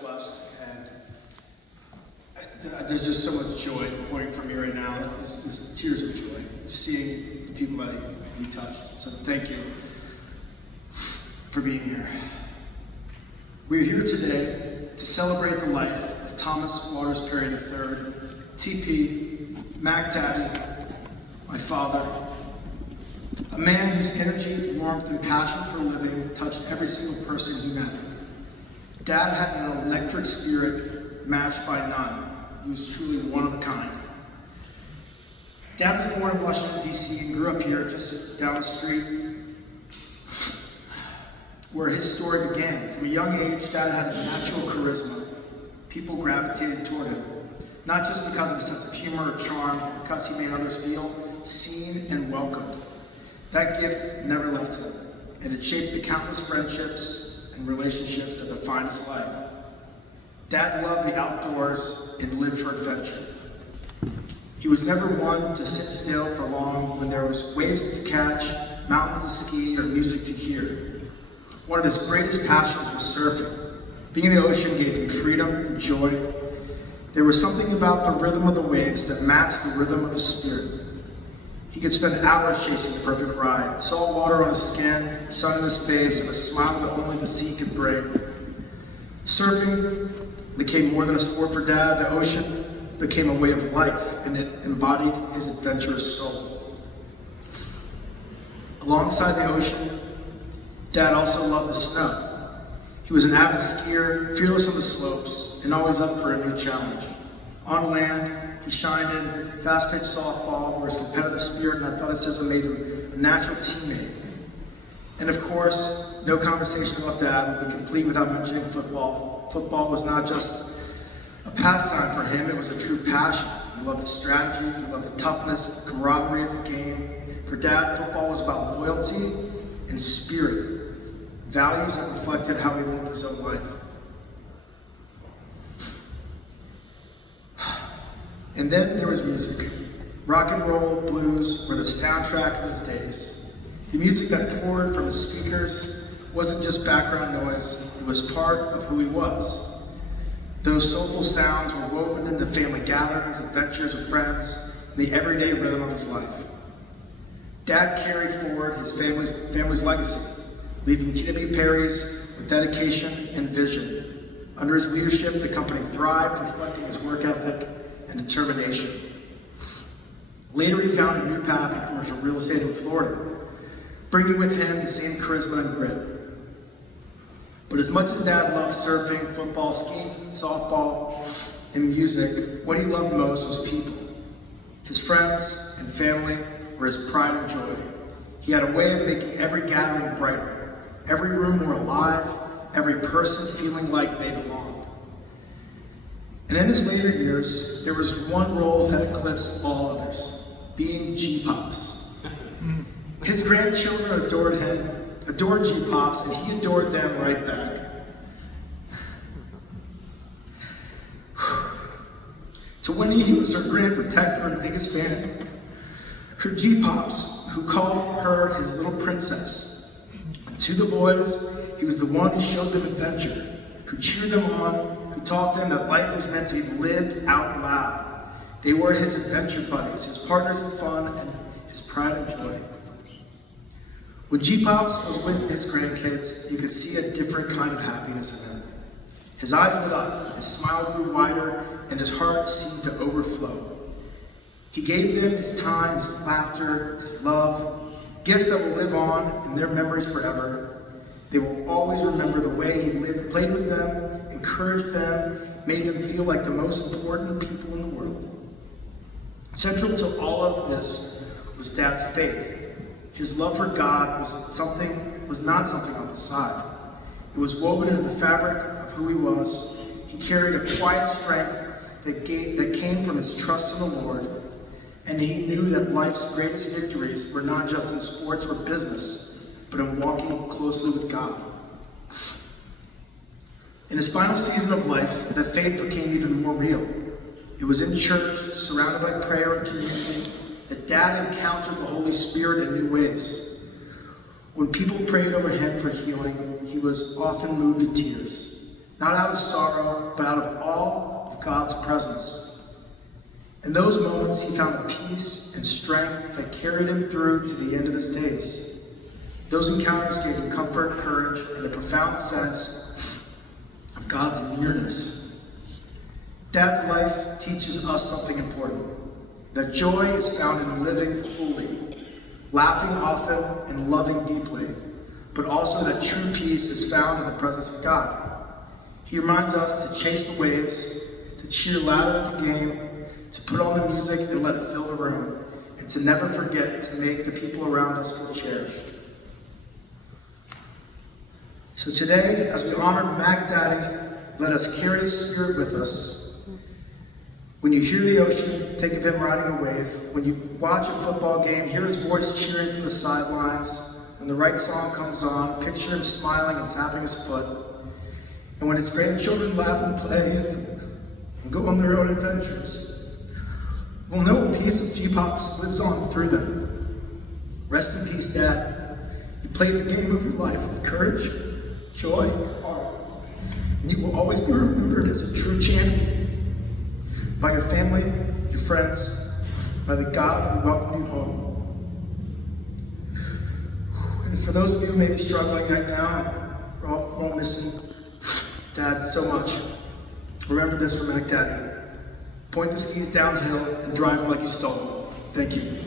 blessed, and there's just so much joy pouring from me right now. There's tears of joy, just seeing the people that you touched. So thank you for being here. We're here today to celebrate the life of Thomas Waters Perry III, TP, Mac Daddy, my father, a man whose energy, warmth, and passion for living touched every single person he met. Dad had an electric spirit matched by none. He was truly one of a kind. Dad was born in Washington, D.C. and grew up here just down the street where his story began. From a young age, Dad had a natural charisma. People gravitated toward him, not just because of his sense of humor or charm, but because he made others feel seen and welcomed. That gift never left him, and it shaped the countless friendships and relationships that define his life. Dad loved the outdoors and lived for adventure. He was never one to sit still for long when there was waves to catch, mountains to ski, or music to hear. One of his greatest passions was surfing. Being in the ocean gave him freedom and joy. There was something about the rhythm of the waves that matched the rhythm of his spirit. He could spend hours chasing the perfect ride, salt water on his skin, sun in his face, and a smile that only the sea could bring. Surfing became more than a sport for Dad. The ocean became a way of life, and it embodied his adventurous soul. Alongside the ocean, Dad also loved the snow. He was an avid skier, fearless on the slopes, and always up for a new challenge. On land, he shined in fast-pitch softball, where his competitive spirit and athleticism made him a natural teammate. And of course, no conversation about Dad would be complete without mentioning football. Football was not just a pastime for him, it was a true passion. He loved the strategy, he loved the toughness, the camaraderie of the game. For Dad, football was about loyalty and spirit, values that reflected how he lived his own life. And then there was music. Rock and roll, blues were the soundtrack of his days. The music that poured from his speakers wasn't just background noise, it was part of who he was. Those soulful sounds were woven into family gatherings, adventures with friends, and the everyday rhythm of his life. Dad carried forward his family's legacy, leaving T.W. Perry's with dedication and vision. Under his leadership, the company thrived, reflecting his work ethic and determination. Later, he found a new path in commercial real estate in Florida, bringing with him the same charisma and grit. But as much as Dad loved surfing, football, skiing, softball, and music, what he loved most was people. His friends and family were his pride and joy. He had a way of making every gathering brighter, every room more alive, every person feeling like they belonged. And in his later years, there was one role that eclipsed all others, being G-Pops. His grandchildren adored G-Pops, and he adored them right back. To Winnie, he was her grand protector and biggest fan. Her G-Pops, who called her his little princess. And to the boys, he was the one who showed them adventure, who cheered them on, who taught them that life was meant to be lived out loud. They were his adventure buddies, his partners in fun, and his pride and joy. When G-Pops was with his grandkids, you could see a different kind of happiness in him. His eyes lit up, his smile grew wider, and his heart seemed to overflow. He gave them his time, his laughter, his love, gifts that will live on in their memories forever. They will always remember the way he played with them, encouraged them, made them feel like the most important people in the world. Central to all of this was Dad's faith. His love for God was not something on the side. It was woven into the fabric of who he was. He carried a quiet strength that came from his trust in the Lord, and he knew that life's greatest victories were not just in sports or business, but in walking closely with God. In his final season of life, that faith became even more real. It was in church, surrounded by prayer and community, that Dad encountered the Holy Spirit in new ways. When people prayed over him for healing, he was often moved to tears. not out of sorrow, but out of awe of God's presence. In those moments, he found a peace and strength that carried him through to the end of his days. Those encounters gave him comfort, courage, and a profound sense of God's nearness. Dad's life teaches us something important, that joy is found in living fully, laughing often, and loving deeply, but also that true peace is found in the presence of God. He reminds us to chase the waves, to cheer louder at the game, to put on the music and let it fill the room, and to never forget to make the people around us feel cherished. So today, as we honor Mac Daddy, let us carry his spirit with us. When you hear the ocean, think of him riding a wave. When you watch a football game, hear his voice cheering from the sidelines. When the right song comes on, picture him smiling and tapping his foot. And when his grandchildren laugh and play and go on their own adventures, we'll know a piece of G-Pops lives on through them. Rest in peace, Dad. You played the game of your life with courage, joy, and heart. And you will always be remembered as a true champion. By your family, your friends, by the God who welcomed you home. And for those of you who may be struggling right now, we're all missing Dad so much. Remember this from Mac Daddy. Point the skis downhill and drive them like you stole them. Thank you.